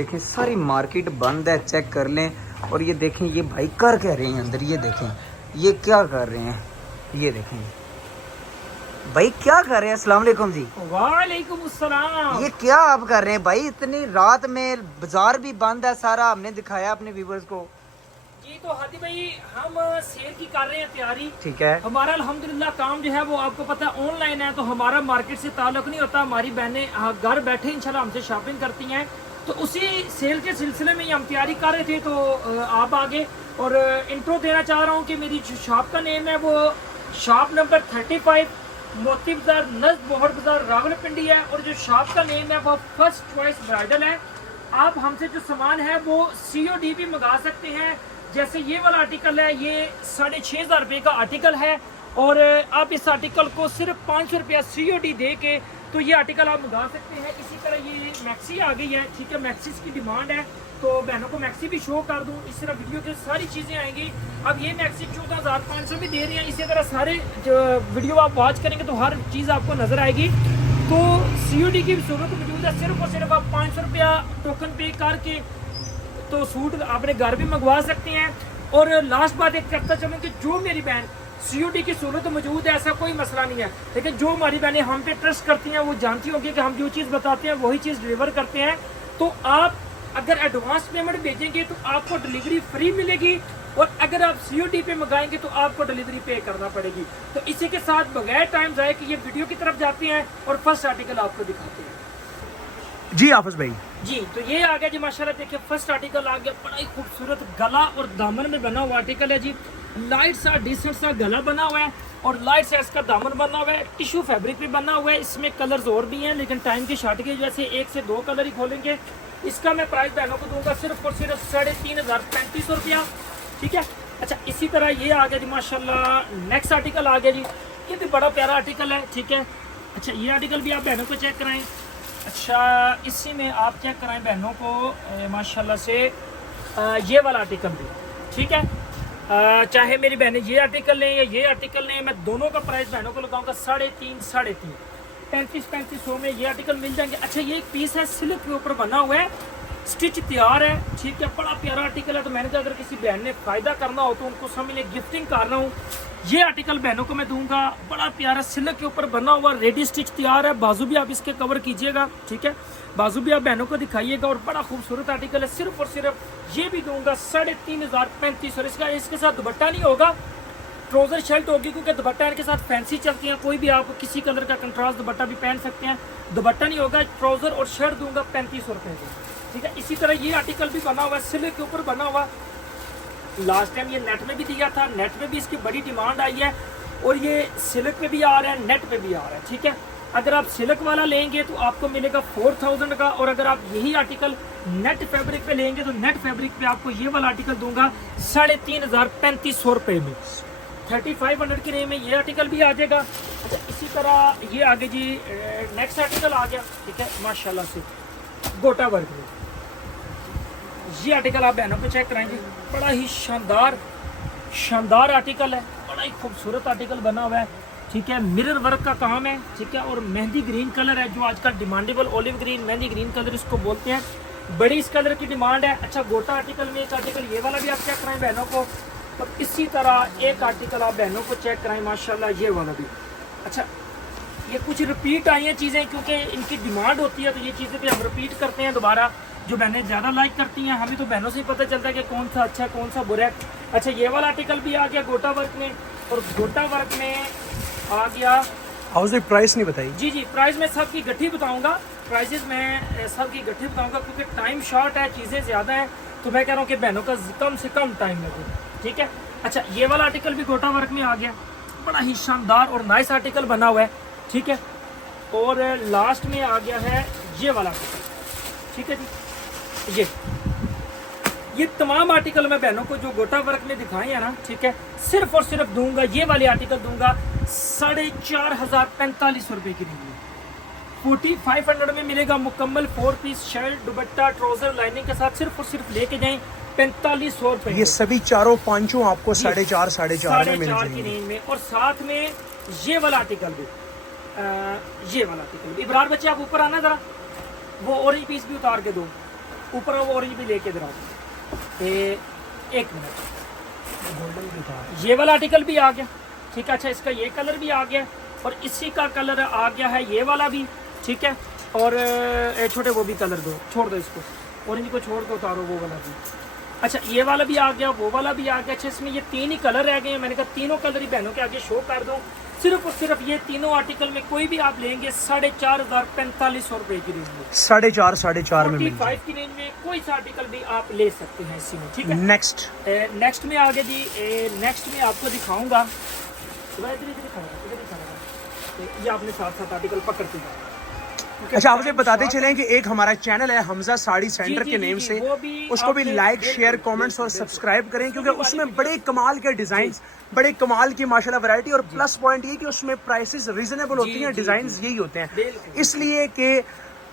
देखें सारी मार्केट बंद है, चेक कर लें। और ये देखें ये भाई कर क्या रहे हैं अंदर, ये देखें ये क्या कर रहे हैं, ये देखें भाई क्या कर रहे हैं। अस्सलाम वालेकुम जी। वालेकुम अस्सलाम। ये क्या आप कर रहे हैं भाई, इतनी रात में बाजार भी बंद है सारा, हमने दिखाया अपने व्यूवर्स को। जी तो हादी भाई हम सेल की कर रहे हैं तैयारी। ठीक है, हमारा अल्हम्दुलिल्लाह काम जो है वो आपको पता है ऑनलाइन है, तो हमारा मार्केट से ताल्लुक नहीं होता। हमारी बहनें घर बैठे इंशाल्लाह हमसे शॉपिंग करती हैं, तो उसी सेल के सिलसिले में ही हम तैयारी कर रहे थे। तो आप आगे और इंट्रो देना चाह रहा हूँ कि मेरी जो शॉप का नेम है वो शॉप नंबर 35 मोती बाजार नज़द मोहर बाजार रावलपिंडी है। और जो शॉप का नेम है वो फर्स्ट चॉइस ब्राइडल है। आप हमसे जो सामान है वो COD भी मंगा सकते हैं। जैसे ये वाला आर्टिकल है, ये 6500 रुपये का आर्टिकल है, और आप इस आर्टिकल को सिर्फ 500 रुपया COD दे के तो ये आर्टिकल आप मंगा सकते हैं। इसी तरह ये मैक्सी आ गई है, ठीक है, मैक्सीज की डिमांड है, तो बहनों को मैक्सी भी शो कर दूं। इस तरह वीडियो की सारी चीज़ें आएंगी। अब ये मैक्सी 14,500 भी दे रहे हैं। इसी तरह सारे जो वीडियो आप वॉच करेंगे तो हर चीज़ आपको नज़र आएगी। तो COD की सूरत मौजूद है, सिर्फ और सिर्फ आप 500 रुपया टोकन पे करके तो सूट अपने घर भी मंगवा सकते हैं। और लास्ट बात एक करता चलूँ कि जो मेरी बहन COD की सूरत मौजूद है ऐसा कोई मसला नहीं है, लेकिन जो हमारी बहनें हम पे ट्रस्ट करती हैं वो जानती होंगी कि हम जो चीज़ बताते हैं वही चीज़ डिलीवर करते हैं। तो आप अगर एडवांस पेमेंट भेजेंगे तो आपको डिलीवरी फ्री मिलेगी, और अगर आप COD पे मंगाएंगे तो आपको डिलीवरी पे करना पड़ेगी। तो इसी के साथ बगैर टाइम जाए कि ये वीडियो की तरफ जाते हैं और फर्स्ट आर्टिकल आपको दिखाते हैं। जी हाफिज भाई। जी तो ये आ गया जी, माशाल्लाह देखिए फर्स्ट आर्टिकल आ गया। बड़ा ही खूबसूरत गला और दामन में बना हुआ आर्टिकल है जी। लाइट सा डिसेंट सा गला बना हुआ है और लाइट सा इसका दामन बना हुआ है, टिश्यू फैब्रिक भी बना हुआ है। इसमें कलर्स और भी हैं, लेकिन टाइम की शॉर्ट की वजह से 1 से 2 कलर ही खोलेंगे। इसका मैं प्राइस बहनों को दूंगा सिर्फ और सिर्फ 3500 रुपया, ठीक है। अच्छा इसी तरह ये आ गया जी माशाल्लाह, नेक्स्ट आर्टिकल आ गया जी। ये भी बड़ा प्यारा आर्टिकल है, ठीक है। अच्छा ये आर्टिकल भी आप बहनों को चेक कराएं। अच्छा इसी में आप चेक कराएं बहनों को माशाल्लाह से ये वाला आर्टिकल भी, ठीक है। चाहे मेरी बहनें ये आर्टिकल लें या ये आर्टिकल लें, मैं दोनों का प्राइस बहनों को लगाऊंगा 3.5 3500 में ये आर्टिकल मिल जाएंगे। अच्छा ये एक पीस है, सिल्क के ऊपर बना हुआ है, स्टिच तैयार है, ठीक है, बड़ा प्यारा आर्टिकल है। तो मैंने कहा अगर किसी बहन ने फ़ायदा करना हो तो उनको समझ ले गिफ्टिंग कर रहा हूँ। ये आर्टिकल बहनों को मैं दूंगा, बड़ा प्यारा सिल्क के ऊपर बना हुआ, रेडी स्टिच तैयार है। बाजू भी आप इसके कवर कीजिएगा, ठीक है, बाजू भी आप बहनों को दिखाइएगा, और बड़ा खूबसूरत आर्टिकल है। सिर्फ और सिर्फ ये भी दूंगा 3500। इसका इसके साथ दुपट्टा नहीं होगा, ट्राउजर शर्ट होगी, क्योंकि दुपट्टा इनके साथ फैंसी चलती हैं। कोई भी आप किसी कलर का कंट्रास्ट दुपट्टा भी पहन सकते हैं, दुपट्टा नहीं होगा। ट्राउजर और शर्ट दूंगा 3500 रुपये की, ठीक है। इसी तरह ये आर्टिकल भी बना हुआ है, सिल्क के ऊपर बना हुआ। लास्ट टाइम ये नेट में भी दिया था, नेट में भी इसकी बड़ी डिमांड आई है, और ये सिल्क पे भी आ रहा है, नेट पे भी आ रहा है, ठीक है। अगर आप सिल्क वाला लेंगे तो आपको मिलेगा 4000 का, और अगर आप यही आर्टिकल नेट फैब्रिक पे लेंगे तो नेट फैब्रिक पे आपको ये वाला आर्टिकल दूंगा 3500 रुपये में। 3500 की रेंज में ये आर्टिकल भी आ जाएगा। अच्छा इसी तरह ये आगे जी नेक्स्ट आर्टिकल आ गया, ठीक है, माशाल्लाह से गोटा वर्क में। ये आर्टिकल आप बहनों पे चेक कराएंगे, बड़ा ही शानदार आर्टिकल है, बड़ा ही खूबसूरत आर्टिकल बना हुआ है, ठीक है। मिरर वर्क का काम है, ठीक है, और मेहंदी ग्रीन कलर है जो आजकल demandable, olive green mehndi green colour इसको बोलते हैं, बड़ी इस कलर की डिमांड है। अच्छा गोटा आर्टिकल में एक आर्टिकल ये वाला भी आप चेक कराएं बहनों को, और इसी तरह एक आर्टिकल आप बहनों को चेक कराएं माशाल्लाह ये वाला भी। अच्छा ये कुछ रिपीट आई हैं चीज़ें, क्योंकि इनकी डिमांड होती है तो ये चीज़ें भी हम रिपीट करते हैं दोबारा, जो बहनें ज़्यादा लाइक करती हैं। हमें तो बहनों से ही पता चलता है कि कौन सा अच्छा है कौन सा बुरा है। अच्छा ये वाला आर्टिकल भी आ गया गोटा वर्क में, और गोटा वर्क में आ गया। हाउस प्राइस नहीं बताई जी जी प्राइस मैं सबकी गट्ठी बताऊंगा, प्राइजेस मैं सबकी गट्ठी बताऊंगा, क्योंकि टाइम शॉर्ट है, चीज़ें ज़्यादा हैं, तो मैं कह रहा हूँ कि बहनों का कम से कम टाइम लगे, ठीक है। अच्छा ये वाला आर्टिकल भी गोटा वर्क में आ गया, बड़ा ही शानदार और नाइस आर्टिकल बना हुआ है, ठीक है। और लास्ट में आ गया है ये वाला आर्टिकल, ठीक है जी। ये तमाम आर्टिकल मैं बहनों को जो गोटा वर्क में दिखाए हैं ना, ठीक है, सिर्फ और सिर्फ दूंगा, ये वाले आर्टिकल दूंगा 4545 रुपए की रेंज में। 4500 में मिलेगा मुकम्मल 4 piece shirt dupatta trouser lining के साथ, सिर्फ और सिर्फ लेके जाएं 4500 रुपए। ये सभी चारों पांचों आपको 4.5 में मिल की जाएंगे रेंज में। और साथ में ये वाला आर्टिकल भी, ये वाला आर्टिकल भी। इब्रार बच्चे आप ऊपर आना जरा, वो ऑरेंज पीस भी उतार के दो, ऊपर वो ऑरेंज भी लेके इधर आओ। एक मिनट, ये वाला आर्टिकल भी आ गया, ठीक है। अच्छा, इसका ये कलर भी आ गया और इसी का कलर आ गया है ये वाला भी, ठीक है। और छोटे वो भी कलर दो, छोड़ दो इसको, ऑरेंज को छोड़ दो, उतारो वो वाला भी। अच्छा, ये वाला भी आ गया, वो वाला भी आ गया। अच्छा, इसमें ये 3 ही कलर रह गए हैं। मैंने कहा तीनों कलर ही बहनों के आगे शो कर दूं। सिर्फ और सिर्फ ये तीनों आर्टिकल में कोई भी आप लेंगे 4,545 रुपए की रेंज में, 4,500 में मिल 45 की रेंज में कोई सा आर्टिकल भी आप ले सकते हैं इसी में, ठीक है। नेक्स्ट में आगे जी, नेक्स्ट में आपको दिखाऊंगा, ये आपने साथ साथ आर्टिकल पकड़ते जाओ। अच्छा, आपसे बताते चलें कि एक हमारा चैनल है हमजा साड़ी सेंटर के नेम से, उसको भी लाइक, शेयर, कमेंट्स और सब्सक्राइब करें, क्योंकि उसमें बड़े कमाल के डिजाइन्स, बड़े कमाल की माशाल्लाह वैरायटी, और प्लस पॉइंट ये कि उसमें प्राइसेस रीजनेबल होती हैं, डिजाइन्स यही होते हैं, इसलिए कि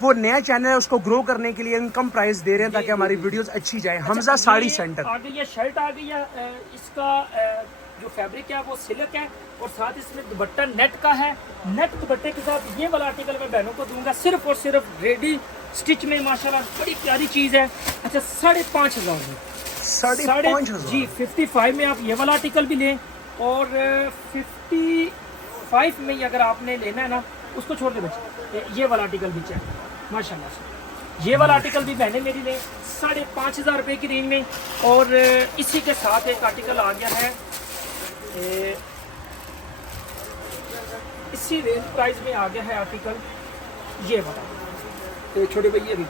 वो नया चैनल है, उसको ग्रो करने के लिए हम कम प्राइस दे रहे हैं ताकि हमारी वीडियोस अच्छी जाए। हमजा साड़ी सेंटर। आ गई है शर्ट, आ गई है, इसका जो फैब्रिक है वो सिल्क है और साथ इसमें दुपट्टा नेट का है। नेट दुपट्टे के साथ ये वाला आर्टिकल मैं बहनों को दूंगा सिर्फ और सिर्फ रेडी स्टिच में, माशाल्लाह बड़ी प्यारी चीज है। अच्छा, 5,500 में, 5,500 जी। 55 में आप ये वाला आर्टिकल भी लें और 55 में अगर आपने लेना है ना, उसको छोड़ दे बच्चे, ये वाला आर्टिकल भी चेक माशाल्लाह से, ये वाला आर्टिकल भी बहने मेरी लें 5,500 रुपए की रेंज में। और इसी के साथ एक आर्टिकल आ गया है, इसी रेंज प्राइस में आ गया है आर्टिकल ये वाला, तो छोटे भाई ये भी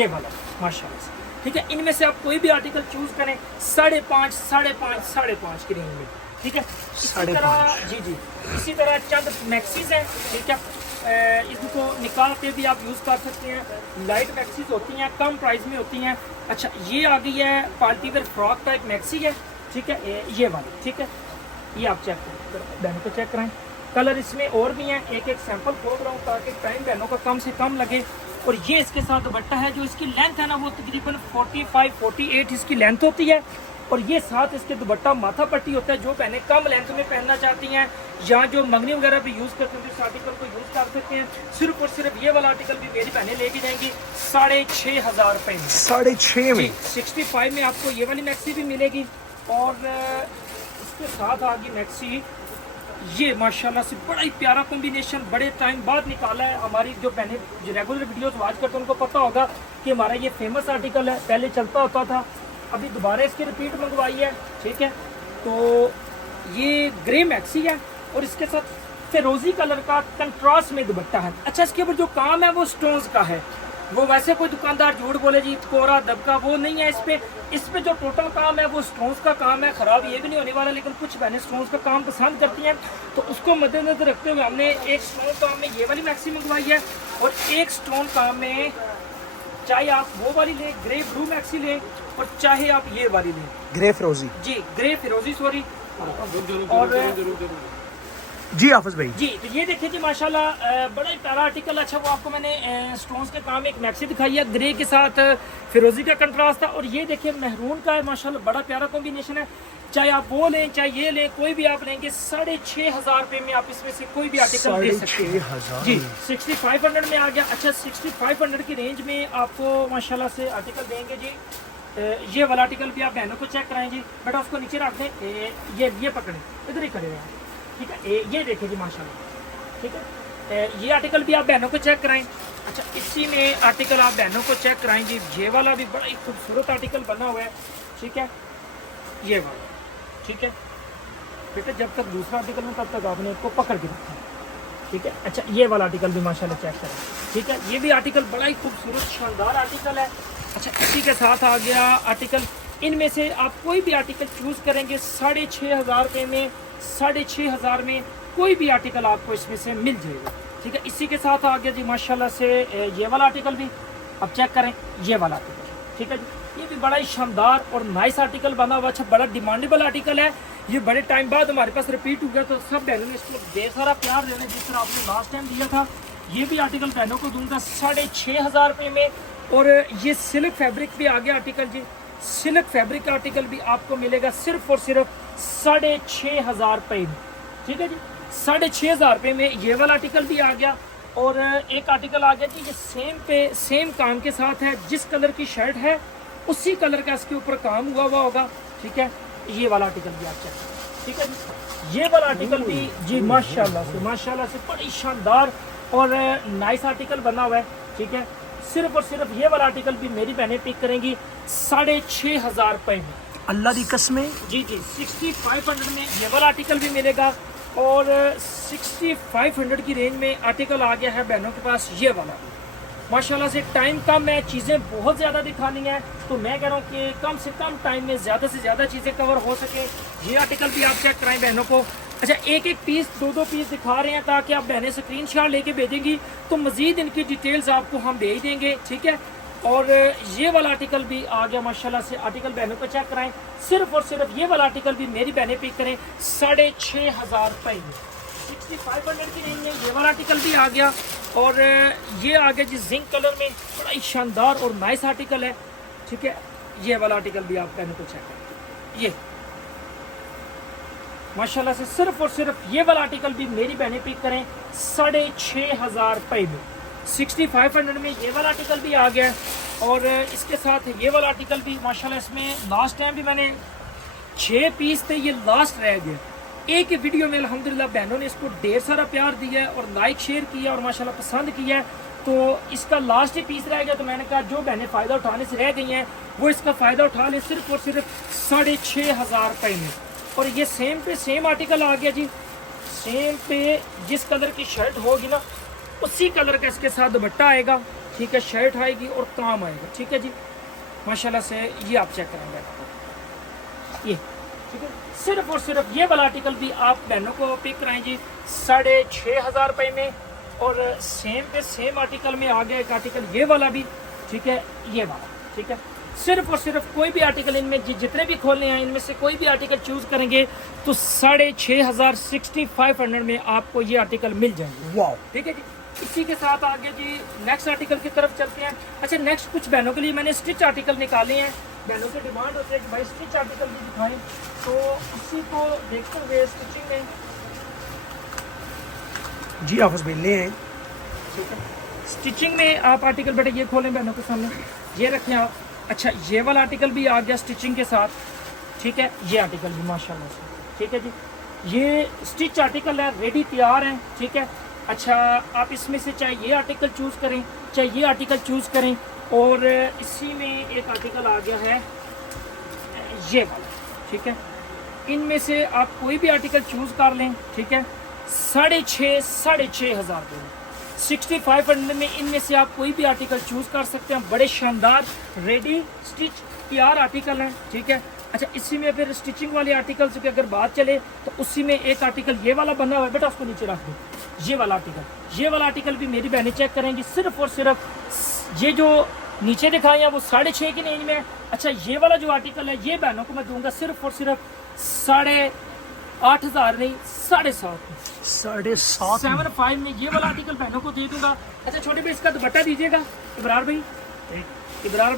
ये वाला माशाल्लाह से, ठीक है। इनमें से आप कोई भी आर्टिकल चूज करें 5,500 की रेंज में, ठीक है। इसी तरह जी इसी तरह चंद मैक्सीज हैं, ठीक है। इसको निकाल के भी आप यूज़ कर सकते हैं, लाइट मैक्सीज होती हैं, कम प्राइस में होती हैं। अच्छा, ये आ गई है party wear frock type maxi है, ठीक है, ये वाली, ठीक है। ये आप चेक करें, बहनों को चेक कराएं, कलर इसमें और भी हैं, एक एक सैंपल खोल रहा हूँ ताकि टाइम बहनों का कम से कम लगे। और ये इसके साथ दुपट्टा है, जो इसकी लेंथ है ना वो तकरीबन 45-48 इसकी लेंथ होती है। और ये साथ इसके दुपट्टा माथा पट्टी होता है, जो बहनें कम लेंथ में पहनना चाहती हैं या जो मंगनी वगैरह भी यूज़ करते हैं, इस आर्टिकल को यूज़ कर सकते हैं। सिर्फ और सिर्फ ये वाला आर्टिकल भी मेरी बहनें लेके जाएंगी 6,500 रुपये में, 6,500 में। 65 में आपको ये वाली मैक्सी भी मिलेगी और इसके साथ आ गई मैक्सी, ये माशाल्लाह से बड़ा ही प्यारा कॉम्बिनेशन, बड़े टाइम बाद निकाला है। हमारी जो बहनें जो रेगुलर वीडियोस वॉच करते हैं उनको पता होगा कि हमारा ये फेमस आर्टिकल है, पहले चलता होता था, अभी दोबारा इसकी रिपीट मंगवाई है, ठीक है। तो ये ग्रे मैक्सी है और इसके साथ फिरोजी कलर का कंट्रास्ट में दुपट्टा है। अच्छा, इसके ऊपर जो काम है वो स्टोन्स का है, वो वैसे कोई दुकानदार झूठ बोले जी कोरा दबका वो नहीं है। इस पे जो टोटल काम है वो स्टोन्स का काम है, खराब ये भी नहीं होने वाला। लेकिन कुछ बहनें स्टोन्स का काम पसंद करती हैं, तो उसको मद्देनजर रखते हुए हमने एक स्टोन काम में ये वाली मैक्सी मंगवाई है और एक स्टोन काम में चाहे आप वो वाली लें ग्रे ब्लू मैक्सी लें और चाहे आप ये वाली लें ग्रे फिरोजी, जी ग्रे फिरोजी सॉरी। और जी हाफिज भाई जी, तो ये देखिए जी माशाल्लाह बड़ा ही प्यारा आर्टिकल। अच्छा, वो आपको मैंने स्टोन्स के काम एक मैक्सी दिखाई है, ग्रे के साथ फिरोजी का कंट्रास्ट था। और ये देखिए मेहरून का है, माशाल्लाह बड़ा प्यारा कॉम्बिनेशन है। चाहे आप वो लें चाहे ये लें, कोई भी आप लेंगे 6,500 रुपये में आप इसमें से कोई भी आर्टिकल ले सकते हैं जी। 6,500 में आ गया। अच्छा, 6,500 की रेंज में आपको माशाल्लाह से आर्टिकल देंगे जी। ये वाला आर्टिकल भी आप बहनों को चेक कराएं जी, बेटा उसको नीचे रख दें, ये पकड़ें, इधर ही खड़े हैं, ठीक है। ये देखिए जी माशाल्लाह, ठीक है। ये आर्टिकल भी आप बहनों को चेक कराएं। अच्छा, इसी में आर्टिकल आप बहनों को चेक कराएं जी, ये वाला भी बड़ा ही खूबसूरत आर्टिकल बना हुआ है, ठीक है। ये वाला, ठीक है बेटा, जब तक दूसरा आर्टिकल में तब तक आपने इसको पकड़ के रखना है, ठीक है। अच्छा, ये वाला आर्टिकल भी माशाल्लाह चेक करें, ठीक है। ये भी आर्टिकल बड़ा ही खूबसूरत शानदार आर्टिकल है। अच्छा, इसी के साथ आ गया आर्टिकल, इनमें से आप कोई भी आर्टिकल चूज़ करेंगे 6,500 रुपये में, 6,500 में कोई भी आर्टिकल आपको इसमें से मिल जाएगा, ठीक है। इसी के साथ आ गया जी माशाल्लाह से ये वाला आर्टिकल भी आप चेक करें, ये वाला आर्टिकल, ठीक है जी। ये भी बड़ा ही शानदार और नाइस आर्टिकल बना हुआ, अच्छा बड़ा डिमांडेबल आर्टिकल है। ये बड़े टाइम बाद हमारे पास रिपीट हो गया, तो सब बहनों ने इसको ढेर सारा प्यार देना जिस तरह आपने लास्ट टाइम दिया था। ये भी आर्टिकल बहनों को दूंगा 6,500 रुपये में। और ये सिल्क फैब्रिक भी आ गया आर्टिकल जी, सिल्क फैब्रिक का आर्टिकल भी आपको मिलेगा सिर्फ और सिर्फ 6,500 रुपये में, ठीक है जी। 6,500 रुपये में ये वाला आर्टिकल भी आ गया। और एक आर्टिकल आ गया जी, ये सेम पे सेम काम के साथ है, जिस कलर की शर्ट है उसी कलर का इसके ऊपर काम हुआ होगा, ठीक है। ये वाला आर्टिकल भी आप चेक करें, ठीक है जी। ये वाला आर्टिकल भी जी माशाल्लाह से बड़ी शानदार और नाइस आर्टिकल बना हुआ है, ठीक है। सिर्फ और सिर्फ ये वाला आर्टिकल भी मेरी बहनें पिक करेंगी 6,500 रुपए में, अल्लाह दी कसमें। जी 6500 में ये वाला आर्टिकल भी मिलेगा और 6500 की रेंज में आर्टिकल आ गया है बहनों के पास ये वाला। माशाल्लाह से टाइम कम है, चीज़ें बहुत ज़्यादा दिखानी है, तो मैं कह रहा हूँ कि कम से कम टाइम में ज़्यादा से ज़्यादा चीज़ें कवर हो सके। ये आर्टिकल भी आप चेक कराएं बहनों को। अच्छा, एक एक पीस, दो पीस दिखा रहे हैं ताकि आप बहनें स्क्रीनशॉट लेके भेजेंगी तो मज़ीद इनकी डिटेल्स आपको हम भेज देंगे, ठीक है। और ये वाला आर्टिकल भी आ गया माशाल्लाह से, आर्टिकल बहनों को चेक कराएं। सिर्फ और सिर्फ ये वाला आर्टिकल भी मेरी बहनें पिक करें 6,500 रुपए में, 6500 की रेंज में ये वाला आर्टिकल भी आ गया। और ये आ गया जी जिंक कलर में, बड़ा ही शानदार और नाइस आर्टिकल है, ठीक है। ये वाला आर्टिकल भी आप बहनों को चेक करें, ये माशाल्लाह से सिर्फ और सिर्फ ये वाला आर्टिकल भी मेरी बहनें पिक करें 6,500 रुपए में, 6500 में ये वाला आर्टिकल भी आ गया है। और इसके साथ ये वाला आर्टिकल भी माशाल्लाह, इसमें लास्ट टाइम भी मैंने 6 पीस थे, ये लास्ट रह गया। एक ही वीडियो में अल्हम्दुलिल्लाह बहनों ने इसको ढेर सारा प्यार दिया है और लाइक शेयर किया और माशाल्लाह पसंद किया है, तो इसका लास्ट ही पीस रह गया। तो मैंने कहा जो बहनें फ़ायदा उठाने से रह गई हैं वो इसका फ़ायदा उठा लें, सिर्फ और सिर्फ 6,500 रुपए में। और ये सेम पे सेम आर्टिकल आ गया जी, सेम पे जिस कलर की शर्ट होगी ना उसी कलर का इसके साथ दुपट्टा आएगा, ठीक है। शर्ट आएगी और काम आएगा, ठीक है जी। माशाल्लाह से ये आप चेक करेंगे, ये ठीक है। सिर्फ और सिर्फ ये वाला आर्टिकल भी आप बहनों को पिक कराएं जी 6,500 रुपए में। और सेम पे सेम आर्टिकल में आ गया एक आर्टिकल ये वाला भी, ठीक है, ये वाला, ठीक है। सिर्फ और सिर्फ कोई भी आर्टिकल इनमें जितने भी खोलने हैं इनमें से कोई भी आर्टिकल चूज करेंगे तो 6,500 6500 में आपको ये आर्टिकल मिल जाएंगे, वाह, ठीक है जी। इसी के साथ आगे जी नेक्स्ट आर्टिकल की तरफ चलते हैं। अच्छा, नेक्स्ट कुछ बहनों के लिए मैंने स्टिच आर्टिकल निकाले हैं, बहनों की डिमांड होती है कि भाई स्टिच आर्टिकल भी दिखाएं, तो इसी को देखते हुए स्टिचिंग में जी आप उस मिलने हैं, ठीक है। स्टिचिंग में आप आर्टिकल बेटे ये खोलें बहनों के सामने, ये रखें आप। अच्छा, ये वाला आर्टिकल भी आ गया स्टिचिंग के साथ, ठीक है। ये आर्टिकल भी माशाल्लाह से, ठीक है जी। ये स्टिच आर्टिकल है, रेडी तैयार है, ठीक है। अच्छा, आप इसमें से चाहे ये आर्टिकल चूज़ करें चाहे ये आर्टिकल चूज़ करें। और इसी में एक आर्टिकल आ गया है ये वाला, ठीक है। इनमें से आप कोई भी आर्टिकल चूज़ कर लें, ठीक है। 6,500 रुपये, 6500 में इनमें से आप कोई भी आर्टिकल चूज़ कर सकते हैं। बड़े शानदार रेडी स्टिच तैयार आर्टिकल हैं, ठीक है। अच्छा, इसी में फिर स्टिचिंग वाले आर्टिकल्स की अगर बात चले तो उसी में एक आर्टिकल ये वाला बना हुआ है, बेटा उसको नीचे रख दो। ये वाला आर्टिकल भी मेरी बहनें चेक करेंगी। सिर्फ और सिर्फ ये जो नीचे दिखाए हैं वो 6,500 की रेंज में है। अच्छा, ये वाला जो आर्टिकल है ये बहनों को मैं दूंगा सिर्फ और सिर्फ 8,500 नहीं 7,500 7,500 में ये वाला आर्टिकल बहनों को दे दूंगा। अच्छा, छोटे भाई इसका दुपट्टा दीजिएगा, इब्रार भाई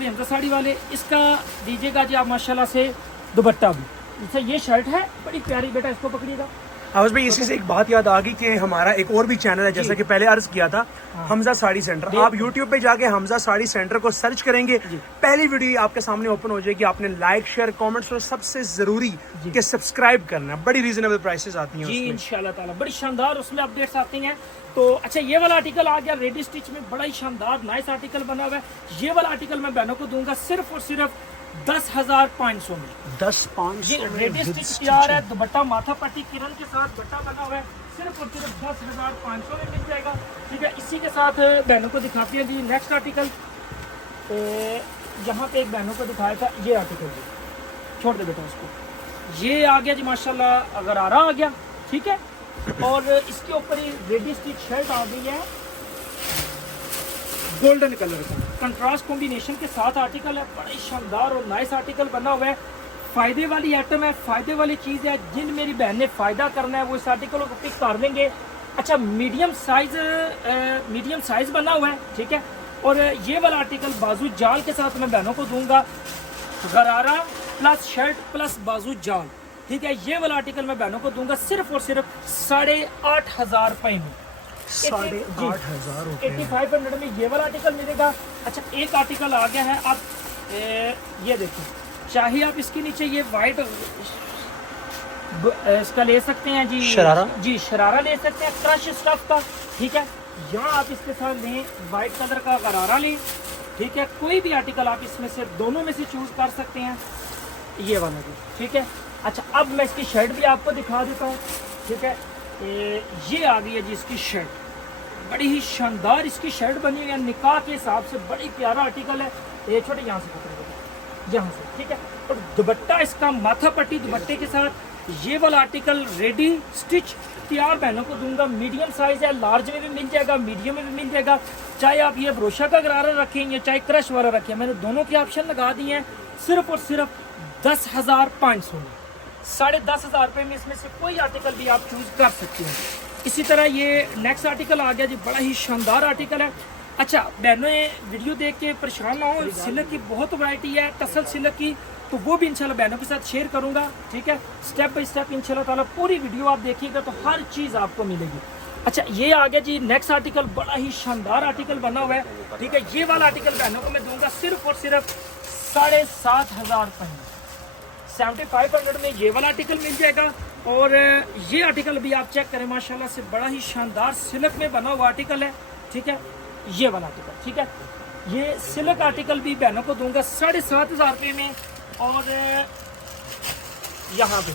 हमजा साड़ी वाले, इसका दीजिएगा जी आप माशाल्लाह से दुपट्टा भी। अच्छा, ये शर्ट है बड़ी प्यारी, बेटा इसको पकड़िएगा। आवाज भाई, इसी से एक बात याद आ गई कि हमारा एक और भी चैनल है, जैसा कि पहले अर्ज किया था, हमजा साड़ी सेंटर। आप YouTube पे जाके हमजा साड़ी सेंटर को सर्च करेंगे, पहली वीडियो आपके सामने ओपन हो जाएगी। आपने लाइक शेयर कमेंट्स और सबसे जरूरी कि सब्सक्राइब करना। बड़ी रीजनेबल प्राइसेस आती हैं जी इंशाल्लाह ताला, बड़ी शानदार उसमें अपडेट्स आती हैं। तो अच्छा, ये वाला आर्टिकल आ गया रेडी स्टिच में, बड़ा ही शानदार नाइस आर्टिकल बना हुआ है। ये वाला आर्टिकल मैं बहनों को दूंगा सिर्फ और सिर्फ 10,500 में। 10,500 रेडी स्टिच तैयार है, दुपट्टा माथा पट्टी किरण के साथ दुपट्टा बना हुआ है, सिर्फ और सिर्फ 10,500 में मिल जाएगा, ठीक है। इसी के साथ बहनों को दिखाते हैं जी नेक्स्ट आर्टिकल। यहाँ पे एक बहनों को दिखाया था ये आर्टिकल जी, छोड़ दे बेटा उसको। ये आ गया जी माशाल्लाह, अगर आ गया, ठीक है। और इसके ऊपर ही रेडी स्टिच शर्ट आ गई है गोल्डन कलर का, कंट्रास्ट कॉम्बिनेशन के साथ आर्टिकल है, बड़ा ही शानदार और नाइस आर्टिकल बना हुआ है। फायदे वाली आइटम है, फायदे वाली चीज़ है। जिन मेरी बहन ने फ़ायदा करना है वो इस आर्टिकल को पिक कर लेंगे। अच्छा, मीडियम साइज बना हुआ है, ठीक है। और ये वाला आर्टिकल बाजू जाल के साथ मैं बहनों को दूंगा, गरारा प्लस शर्ट प्लस बाजू जाल, ठीक है। ये वाला आर्टिकल मैं बहनों को दूंगा सिर्फ और सिर्फ 8,500 रुपए में, 8,500 रुपए 8500 में ये वाला आर्टिकल मिलेगा। अच्छा एक आर्टिकल आ गया है, आप ये देखिए, चाहे आप इसके नीचे ये वाइट इसका ले सकते हैं जी, शरारा, जी शरारा ले सकते हैं क्रश स्टफ का, ठीक है। या आप इसके साथ लें वाइट कलर का गरारा लें, ठीक है। कोई भी आर्टिकल आप इसमें से दोनों में से चूज कर सकते हैं, ये वाला भी, ठीक है। अच्छा अब मैं इसकी शर्ट भी आपको दिखा देता हूँ, ठीक है। ये आ गई है जी इसकी शर्ट, बड़ी ही शानदार इसकी शर्ट बनी हुई है, निकाह के हिसाब से बड़ी प्यारा आर्टिकल है। ये छोटे यहाँ से पकड़ेगा, यहाँ से, ठीक है। और दुपट्टा इसका माथा पट्टी दुपट्टे के साथ ये वाला आर्टिकल रेडी स्टिच तैयार बहनों को दूंगा। मीडियम साइज है, लार्ज में भी मिल जाएगा, मीडियम में भी मिल जाएगा। चाहे आप ये ब्रोशा का गरारा रखें या चाहे क्रश वाला रखें, मैंने दोनों के ऑप्शन लगा दिए हैं। सिर्फ और सिर्फ 10,500 में, 10,500 रुपये में इसमें से कोई आर्टिकल भी आप चूज कर सकते हैं। इसी तरह ये नेक्स्ट आर्टिकल आ गया जी, बड़ा ही शानदार आर्टिकल है। अच्छा बहनों वीडियो देख के परेशान ना हो, सिल्क की बहुत वैरायटी है, टसल सिल्क की, तो वो भी इंशाल्लाह बहनों के साथ शेयर करूंगा, ठीक है। स्टेप बाय स्टेप इंशाल्लाह ताला पूरी वीडियो आप देखिएगा तो हर चीज़ आपको मिलेगी। अच्छा ये आ गया जी नेक्स्ट आर्टिकल, बड़ा ही शानदार आर्टिकल बना हुआ है, ठीक है। ये वाला आर्टिकल बहनों को मैं दूंगा सिर्फ और सिर्फ 7,500 रुपये में। 7,500 में ये वाला आर्टिकल मिल जाएगा। और ये आर्टिकल भी आप चेक करें, माशाल्लाह से बड़ा ही शानदार सिल्क में बना हुआ आर्टिकल है, ठीक है। ये वाला आर्टिकल, ठीक है। ये सिल्क आर्टिकल भी बहनों को दूंगा 7,500 रुपये में। और यहाँ पे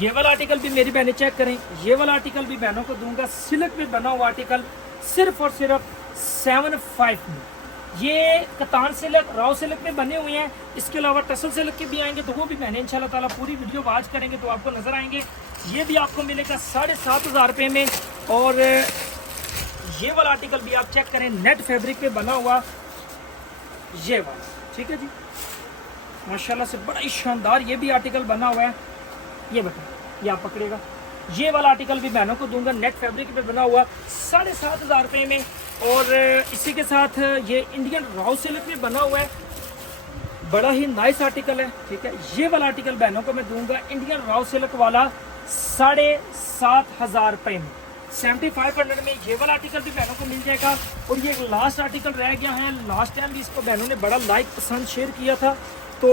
ये वाला आर्टिकल भी मेरी बहनें चेक करें, ये वाला आर्टिकल भी बहनों को दूंगा सिल्क में बना हुआ आर्टिकल सिर्फ और सिर्फ 7,500 में। ये कतान सिल्क राव सिल्क में बने हुए हैं, इसके अलावा टसल सिल्क के भी आएंगे तो वो भी मैंने इंशाल्लाह ताला पूरी वीडियो वॉच करेंगे तो आपको नजर आएंगे। ये भी आपको मिलेगा 7,500 रुपये में। और ये वाला आर्टिकल भी आप चेक करें, नेट फैब्रिक पे बना हुआ ये वाला, ठीक है जी। माशाल्लाह से बड़ा ही शानदार ये भी आर्टिकल बना हुआ है। ये बता, ये आप पकड़ेगा, ये वाला आर्टिकल भी बहनों को दूंगा नेट फैब्रिक पे बना हुआ 7,500 रुपये में। और इसी के साथ ये इंडियन राव सिल्क में बना हुआ है, बड़ा ही नाइस आर्टिकल है, ठीक है। ये वाला आर्टिकल बहनों को मैं दूंगा इंडियन राव सिल्क वाला 7,500 रुपये में। 7,500 में ये वाला आर्टिकल भी बहनों को मिल जाएगा। और ये लास्ट आर्टिकल रह गया है, लास्ट टाइम भी इसको बहनों ने बड़ा लाइक पसंद शेयर किया था, तो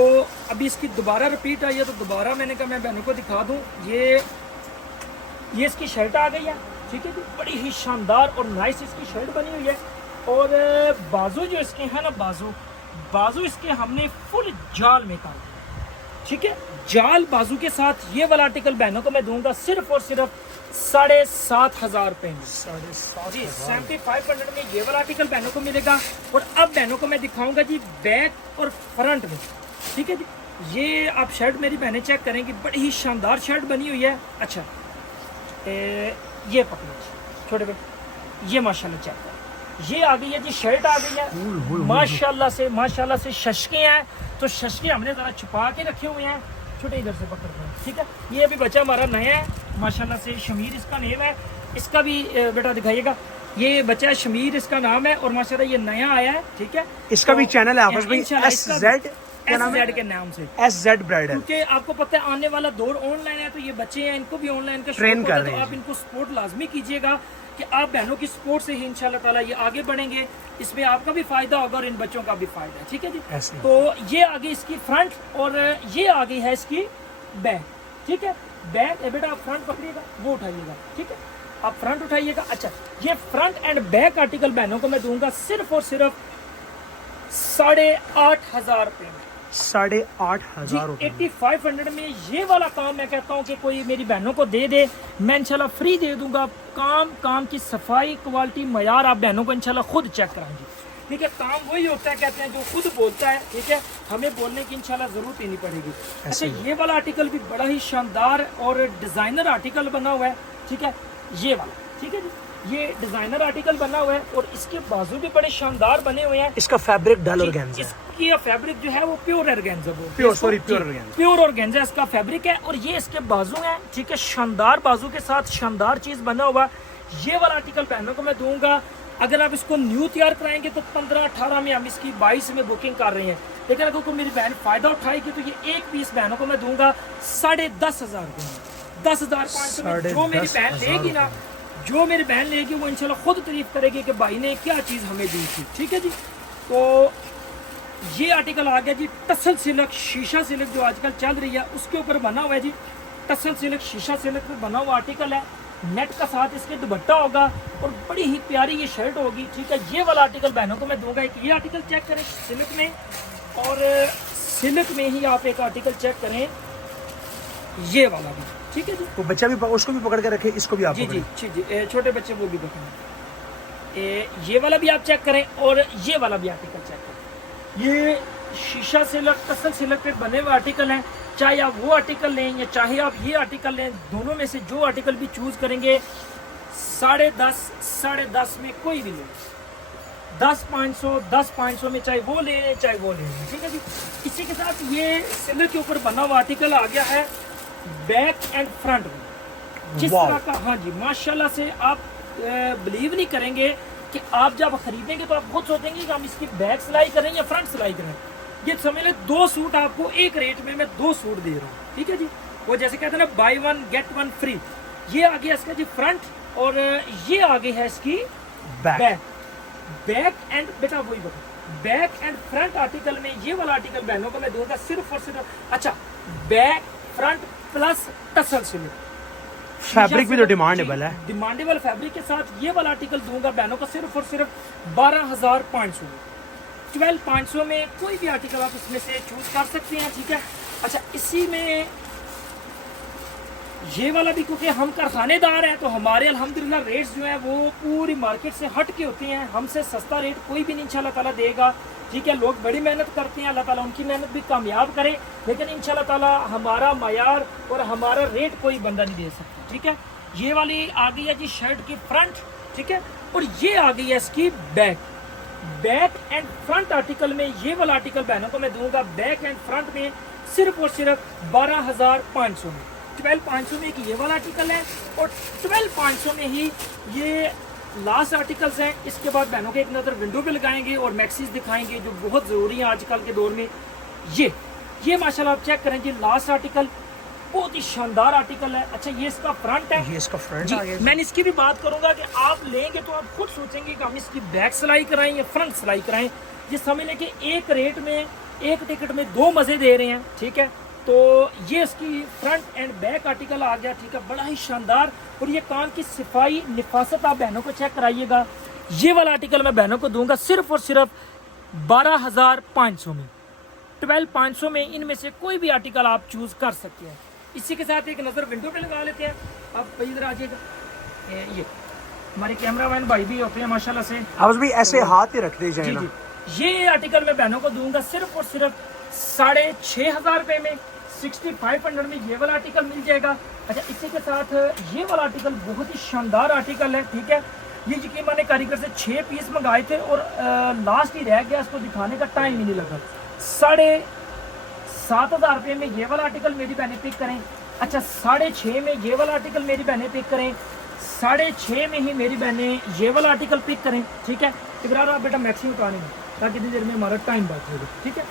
अभी इसकी दोबारा रिपीट आई है तो दोबारा मैंने कहा मैं बहनों को दिखा दूं। ये इसकी शर्ट आ गई है, ठीक है जी, बड़ी ही शानदार और नाइस इसकी शर्ट बनी हुई है। और बाजू जो इसके हैं ना, बाजू इसके हमने फुल जाल में काम, ठीक है। जाल बाजू के साथ ये वाला आर्टिकल बहनों को मैं दूंगा सिर्फ और सिर्फ 7,500 रुपये में। 7,500 में ये वाला आर्टिकल बहनों को मिलेगा। और अब बहनों को मैं दिखाऊंगा जी बैक और फ्रंट में, ठीक है जी। ये आप शर्ट मेरी बहनें चेक करेंगी, बड़ी ही शानदार शर्ट बनी हुई है। अच्छा ये पकड़ो छोटे पे, ये माशाल्लाह चेक करें, ये आ गई है जी शर्ट आ गई है। माशाल्लाह से शशके हैं, तो शशके हमने ज़रा छुपा के रखे हुए हैं, छोटे इधर से पकड़ रहे हैं, ठीक है। ये अभी बच्चा हमारा नया है, माशाल्लाह से शमीर इसका नेम है, इसका भी बेटा दिखाइएगा। ये बच्चा शमीर इसका नाम है और माशाल्लाह ये नया आया है, ठीक है। इसका भी चैनल है आपस में SZ के नाम से, SZ ब्राइडल, क्योंकि आपको पता है आने वाला दौर ऑनलाइन है, तो ये बच्चे हैं इनको भी ऑनलाइन का ट्रेन कर रहे हैं, तो आप इनको सपोर्ट लाजमी कीजिएगा कि आप बहनों की सपोर्ट से ही इंशाल्लाह ताला ये आगे बढ़ेंगे। इसमें आपका भी फायदा होगा और इन बच्चों का भी फायदा है, ठीक है जी। तो ये आ गई इसकी फ्रंट और ये आ गई है इसकी बैक, ठीक है। बैक बेटा आप फ्रंट पकड़िएगा, वो उठाइएगा, ठीक है, आप फ्रंट उठाइएगा। अच्छा ये फ्रंट एंड बैक आर्टिकल बहनों को मैं दूंगा सिर्फ और सिर्फ 8,500 रुपये में। 8,500 रुपये 8,500 में ये वाला काम मैं कहता हूँ कि कोई मेरी बहनों को दे दे, मैं इंशाल्लाह फ्री दे दूंगा। काम की सफाई क्वालिटी मयार आप बहनों को इंशाल्लाह खुद चेक कराएंगे, ठीक है। काम वही होता है कहते हैं जो खुद बोलता है, ठीक है, हमें बोलने की इंशाल्लाह जरूरत ही नहीं पड़ेगी। अच्छा ये वाला आर्टिकल भी बड़ा ही शानदार और डिजाइनर आर्टिकल बना हुआ है, ठीक है। ये वाला, ठीक है जी, ये डिजाइनर आर्टिकल बना हुआ है और इसके बाजू भी बड़े शानदार बने हुए हैं। इसका फैब्रिक डल ऑर्गेन्जा है, इसकी फैब्रिक जो है वो प्योर ऑर्गेन्जा, प्योर ऑर्गेन्जा इसका फैब्रिक है। और ये इसके बाजू है, ठीक है, शानदार बाजू के साथ शानदार चीज बना हुआ। ये वाला आर्टिकल बहनों को मैं दूंगा, अगर आप इसको न्यू तैयार कराएंगे तो 15-18 में, हम इसकी 22 में बुकिंग कर रहे हैं, लेकिन अगर कोई मेरी बहन फायदा उठाएगी तो ये एक पीस बहनों को मैं दूंगा 10,500 रुपये में। 10,500 में जो मेरी बहन लेगी ना जो मेरी बहन लेगी वो इंशाल्लाह खुद तारीफ करेगी कि भाई ने क्या चीज़ हमें दी थी। ठीक है जी। तो ये आर्टिकल आ गया जी टसल सिल्क, शीशा सिल्क जो आजकल चल रही है उसके ऊपर बना हुआ है जी। टसल सिल्क, शीशा सिल्क में बना हुआ आर्टिकल है। नेट का साथ इसके दुपट्टा होगा और बड़ी ही प्यारी ये शर्ट होगी। ठीक है, ये वाला आर्टिकल बहनों को मैं दूंगा। एक ये आर्टिकल चेक करें सिल्क में, और सिल्क में ही आप एक आर्टिकल चेक करें ये वाला भी। ठीक है जी। तो बच्चा भी उसको भी पकड़ के रखे, इसको भी आप जी जी जी जी, छोटे बच्चे वो भी पकड़ें। ये वाला भी आप चेक करें और ये वाला भी आर्टिकल चेक करें। ये शीशा सिल्क, टसल सिल्क पे बने हुए आर्टिकल हैं। चाहे आप वो आर्टिकल लें या चाहे आप ये आर्टिकल लें, दोनों में से जो आर्टिकल भी चूज करेंगे 10.5 में कोई भी ले, 10,500 में चाहे वो ले लें चाहे वो ले लें। ठीक है जी। इसी के साथ ये सिल्क के ऊपर बना हुआ आर्टिकल आ गया है बैक एंड फ्रंट में, जिस तरह का। हाँ जी, माशाल्लाह से आप बिलीव नहीं करेंगे कि आप जब खरीदेंगे तो आप खुद सोचेंगे कि हम इसकी बैक सिलाई करें या फ्रंट सिलाई करें। ये समझ लें 2 सूट आपको एक रेट में मैं 2 सूट दे रहा हूँ। ठीक है जी। वो जैसे कहते हैं ना बाय 1 गेट 1 फ्री, ये आ गया इसका जी फ्रंट, और ये आगे है इसकी बैक। बैक एंड बेटा वही बता, बैक एंड फ्रंट आर्टिकल में ये वाला आर्टिकल बहनों को मैं दूंगा सिर्फ और सिर्फ, अच्छा, back front plus tussle silk, fabric भी तो डिमांडेबल है, डिमांडेबल फैब्रिक के साथ ये वाला आर्टिकल दूंगा बहनों को सिर्फ और सिर्फ 12,500 में। 12,500 में कोई भी आर्टिकल आप इसमें से चूज कर सकते हैं। ठीक है। अच्छा, इसी में ये वाला भी, क्योंकि हम कारखानेदार हैं तो हमारे अल्हम्दुलिल्लाह रेट्स जो है वो पूरी मार्केट से हट के होते हैं। हमसे सस्ता रेट कोई भी नहीं इंशाल्लाह ताला देगा। ठीक है, लोग बड़ी मेहनत करते हैं, अल्लाह ताला उनकी मेहनत भी कामयाब करे, लेकिन इंशाल्लाह ताला हमारा मायार और हमारा रेट कोई बंदा नहीं दे सकता। ठीक है। ये वाली आ गई है जी शर्ट की फ्रंट। ठीक है, और ये आ गई है इसकी back. Back and front article में ये वाला आर्टिकल बहनों को मैं दूंगा बैक एंड फ्रंट में सिर्फ और सिर्फ 12,500 में। 12,500 में एक ये वाला आर्टिकल है, और 12,500 में ही ये लास्ट आर्टिकल्स हैं। इसके बाद बहनों के एक नज़र विंडो पे लगाएंगे और मैक्सीज दिखाएंगे जो बहुत ज़रूरी है आजकल के दौर में। ये माशाल्लाह आप चेक करें जी, लास्ट आर्टिकल बहुत ही शानदार आर्टिकल है। अच्छा, ये इसका फ्रंट है, ये इसका फ्रंट जी। आ गया। मैंने इसकी भी बात करूंगा कि आप लेंगे तो आप खुद सोचेंगे कि हम इसकी बैक सिलाई कराएं या फ्रंट सिलाई कराएं। ये समझ लें कि एक रेट में, एक टिकट में 2 मज़े दे रहे हैं। ठीक है, तो ये इसकी फ्रंट एंड बैक आर्टिकल आ गया। ठीक है, बड़ा ही शानदार, और ये काम की सफाई निफासत आप बहनों को चेक कराइएगा। ये वाला आर्टिकल मैं बहनों को दूंगा सिर्फ और सिर्फ 12,500 में। 12,500 में इनमें से कोई भी आर्टिकल आप चूज कर सकते हैं। इसी के साथ एक नज़र विंडो पे लगा लेते हैं। आप इधर आ जाइएगा। ये हमारे कैमरामैन भाई भी होते हैं माशाल्लाह से। अब भी ऐसे हाथ ही रख दे जाए जी ना। जी, ये आर्टिकल मैं बहनों को दूंगा सिर्फ और सिर्फ 6,500 रुपये में। 6,500 में ये वाला आर्टिकल मिल जाएगा। अच्छा, इसी के साथ ये वाला आर्टिकल बहुत ही शानदार आर्टिकल है। ठीक है, ये यकीन मैंने कारीगर से 6 पीस मंगाए थे और लास्ट ही रह गया, इसको दिखाने का टाइम ही नहीं लगा। 7,500 रुपये में ये वाला आर्टिकल मेरी बहनें पिक करें। अच्छा, 6,500 में ये वाला आर्टिकल मेरी बहनें पिक करें। 6,500 में ही मेरी बहनें ये वाला आर्टिकल पिक करें। ठीक है, इकरार आप बेटा मैक्सिमम उठाने में, ताकि इतनी देर में हमारा टाइम बच जाएगा। ठीक है,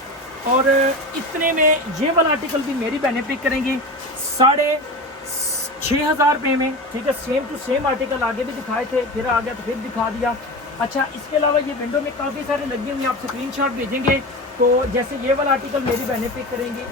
और इतने में ये वाला आर्टिकल भी मेरी बहनें पिक करेंगी 6,500 रुपये में। ठीक है, सेम टू सेम आर्टिकल आगे भी दिखाए थे, फिर आ गया तो फिर दिखा दिया। अच्छा, इसके अलावा ये विंडो में काफ़ी सारे लगे हुए, आप स्क्रीनशॉट भेजेंगे तो जैसे ये वाला आर्टिकल मेरी बहनें पिक करेंगी,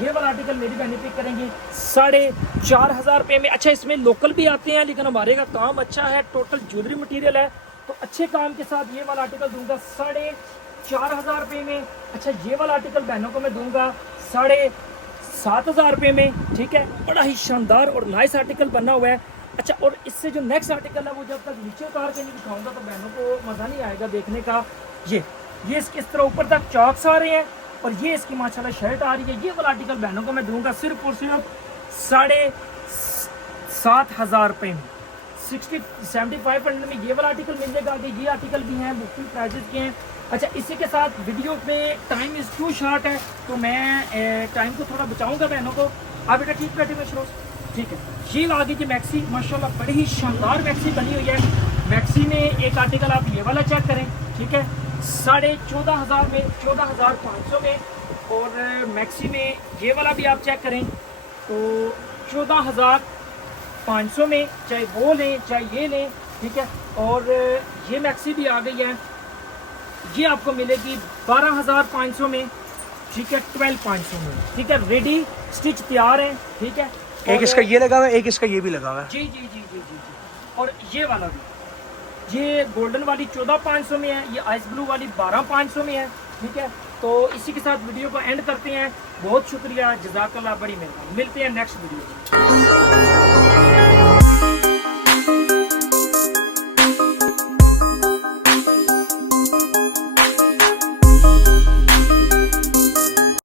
ये वाला आर्टिकल मेरी बहनें पिक करेंगी 4,500 रुपये में। अच्छा, इसमें लोकल भी आते हैं, लेकिन हमारे का काम अच्छा है, टोटल ज्वेलरी मटेरियल है, तो अच्छे काम के साथ ये वाला आर्टिकल दूंगा 4,500 रुपये में। अच्छा, ये वाला आर्टिकल बहनों को मैं दूंगा 7,500 रुपये में। ठीक है, बड़ा ही शानदार और नाइस आर्टिकल बना हुआ है। अच्छा, और इससे जो नेक्स्ट आर्टिकल है वो जब तक नीचे उतार के नहीं दिखाऊंगा तो बहनों को मज़ा नहीं आएगा देखने का। ये इसके इस तरह ऊपर तक चॉक्स आ रहे हैं, और ये इसकी माशाल्लाह शर्ट आ रही है। ये वाला आर्टिकल बहनों को मैं दूंगा सिर्फ और सिर्फ 7,500 रुपये में। 7,500 में ये वाला आर्टिकल मिल जाएगा। आगे ये आर्टिकल भी हैं, बुकिंग प्राइजेस के हैं। अच्छा, इसी के साथ वीडियो में टाइम इज़ टू शॉर्ट है, तो मैं टाइम को थोड़ा बचाऊंगा बहनों को। आप बेटा ठीक बैठे में शरोज, ठीक है। ये आगे की मैक्सी माशाल्लाह बड़ी ही शानदार मैक्सी बनी हुई है। मैक्सी में एक आर्टिकल आप ये वाला चेक करें। ठीक है, 14,500 में, 14,500 में, और मैक्सी में ये वाला भी आप चेक करें तो 14,000 500 में, चाहे वो लें चाहे ये लें, ठीक है। और ये मैक्सी भी आ गई है, ये आपको मिलेगी 12,500 में, ठीक है, 12,500 में, ठीक है। रेडी स्टिच तैयार है, ठीक है। एक इसका ये लगा हुआ है, एक इसका ये भी लगा हुआ है। जी जी जी जी जी जी। और ये वाला भी, ये गोल्डन वाली 14,500 में है, ये आइस ब्लू वाली 12,500 में है, ठीक है। तो इसी के साथ वीडियो को एंड करते हैं। बहुत शुक्रिया, जज़ाकल्लाह, बड़ी मेहरबानी। मिलते हैं नेक्स्ट वीडियो में।